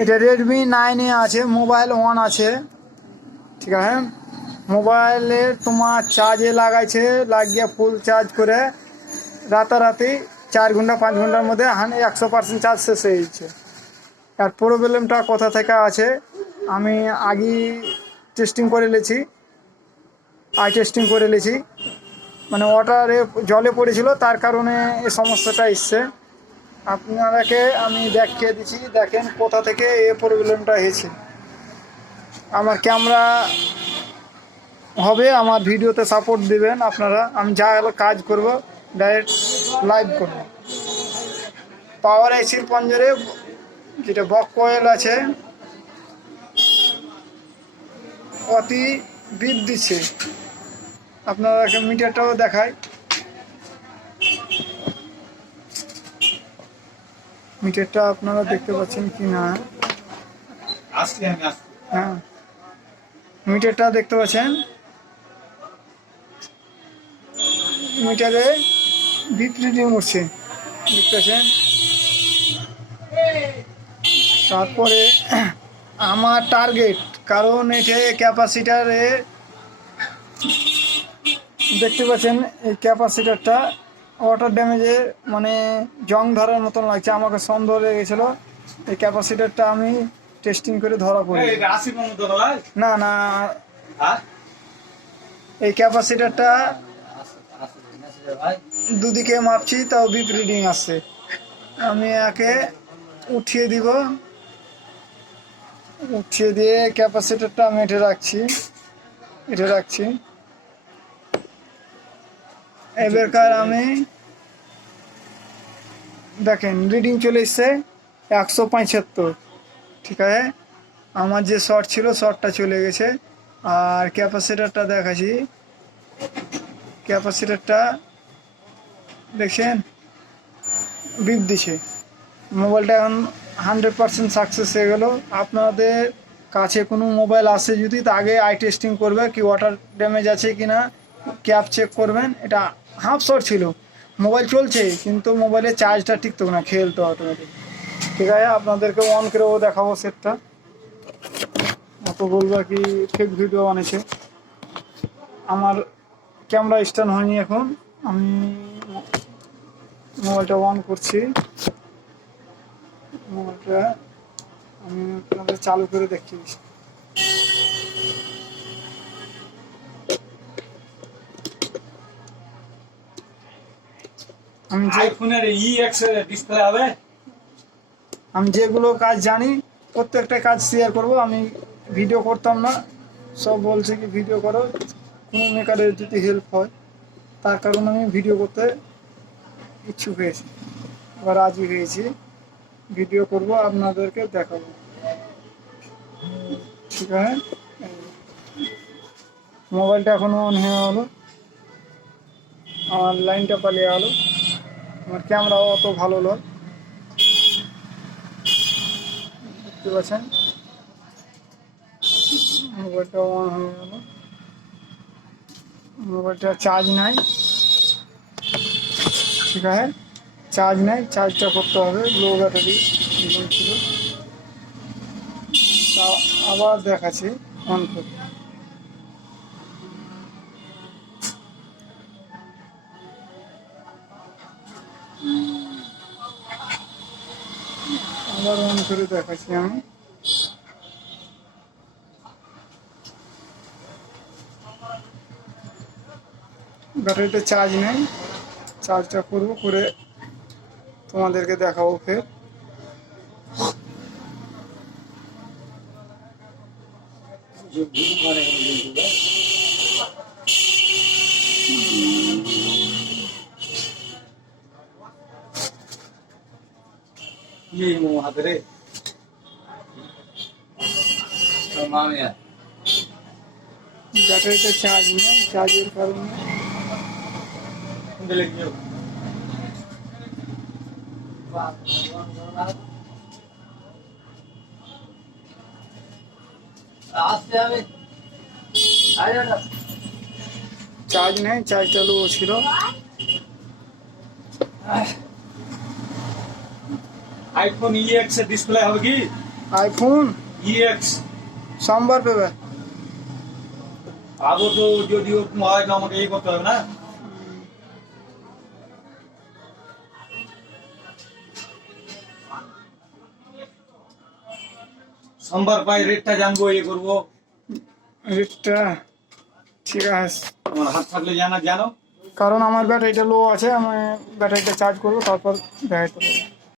এটা রেডমি 9 আছে, মোবাইল 1 আছে, ঠিক আছে। মোবাইলে তোমার চার্জে লাগাইছে, লাগিয়ে ফুল চার্জ করে রাতারাতি 4 ঘন্টা 5 ঘন্টার মধ্যে 100% চার্জ শেষ হয়ে যাচ্ছে। আর প্রবলেমটা কোথা থেকে আছে আমি আগেই টেস্টিং করে নিয়েছি, টেস্টিং করে নিয়েছি, মানে ওয়াটারে জলে পড়েছিল, তার কারণে এই সমস্যাটা এসছে। আপনারাকে আমি দেখিয়ে দিচ্ছি, দেখেন কোথা থেকে এই প্রবলেমটা হয়েছে। আমার ক্যামেরা হবে, আমার ভিডিওতে সাপোর্ট দিবেন আপনারা। আমি যা কাজ করব ডাইরেক্ট লাইভ করব। পাওয়ার এসির পঞ্জরে যেটা বক কয়েল আছে অতি বিপ দিচ্ছে। আপনারা মিটারটাও দেখায়, মিটারটা আপনারা দেখতে পাচ্ছেন কি না? হ্যাঁ, মিটারটা দেখতে পাচ্ছেন, মিটারে বিপ রিডিং উঠছে, দেখতে পাচ্ছেন। তারপরে আমার টার্গেট, কারণ এটা ক্যাপাসিটারে দেখতে পাচ্ছেন, এই ক্যাপাসিটারটা ওয়াটার ড্যামেজে মানে জং ধরার মতন লাগছে, আমাকে সন্দেহ হয়ে গেছিলো। এই ক্যাপাসিটারটা আমি টেস্টিং করে ধরা পড়ি। না না, এই ক্যাপাসিটারটা দুদিকে মাপছি, তাও বিপ রিডিং আসছে। আমি একে উঠিয়ে দিব, উঠিয়ে দিয়ে ক্যাপাসিটারটা আমি এটা রাখছি। এবারকার আমি দেখেন রিডিং চলে এসছে 175, ঠিক আছে। আমার যে শর্ট ছিল, শর্টটা চলে গেছে। আর ক্যাপাসিটারটা দেখাচ্ছি, ক্যাপাসিটারটা দেখছেন বিপ দিছে। মোবাইলটা এখন 100% সাকসেস হয়ে গেল। আপনাদের কাছে কোনো মোবাইল আসে যদি, তা আগে টেস্টিং করবে কি ওয়াটার ড্যামেজ আছে কি না, ক্যাপ চেক করবেন। এটা হাফ শর্ট ছিল, মোবাইল চলছে কিন্তু মোবাইলের চার্জটা টিকতো না, খেলতো অটোমেটিক। ঠিক আছে, আপনাদেরকে অন করেও দেখাবো সেটটা। অত বলবো কি ফেক ভিডিও বানিয়েছে। আমার ক্যামেরা স্ট্যান্ড হয়নি, এখন আমি মোবাইলটা অন করছি। মোবাইলটা আমি আপনাদের চালু করে দেখিয়ে দিচ্ছি। আমি যেগুলো কাজ জানি প্রত্যেকটা কাজ শেয়ার করব। আমি ভিডিও করতাম না, সব বলছে কি ভিডিও করো, কোনো মেকারের যদি হেল্প হয়, তার কারণে আমি ভিডিও করতে ইচ্ছুক হয়েছি, বা রাজি হয়েছি। ভিডিও করব, আপনাদেরকে দেখাবো, ঠিক আছে। মোবাইলটা এখনো অন হয়ে গেলো, আমার লাইনটা পালিয়ে গেলো। আমার ক্যামেরাও অত ভালো নয়, দেখতে পাচ্ছেন। মোবাইলটা অন হয়ে গেল, মোবাইলটা চার্জ নাই, ঠিক আছে। চার্জ নেই, চার্জটা করতে হবে, লো ব্যাটারি ছিল। আবার দেখাচ্ছি অন করে। আবার অন করে দেখাচ্ছি আমি। ব্যাটারিতে চার্জ নেই, চার্জটা করবো, করে তোমাদেরকে দেখাবো ফের। ব্যাটারিতে চার্জ নেই, চার্জের কারণে চার্জ নেই, চার্জটা লো ছিল। আইফোন EX ডিসপ্লে হবে কি? IPhone EX. সোমবার পেবে। আগে তো যদি ওরকম হয় তো আমাকে এই করতে হবে না। সোমবার পাই রেটটা জানবো, ইয়ে করবো। রেটটা ঠিক আছে, আমার হাত থাকলে জানো। কারণ আমার ব্যাটারিটা লো আছে, আমি ব্যাটারিটা চার্জ করবো তারপর দেখাইতে পারবো।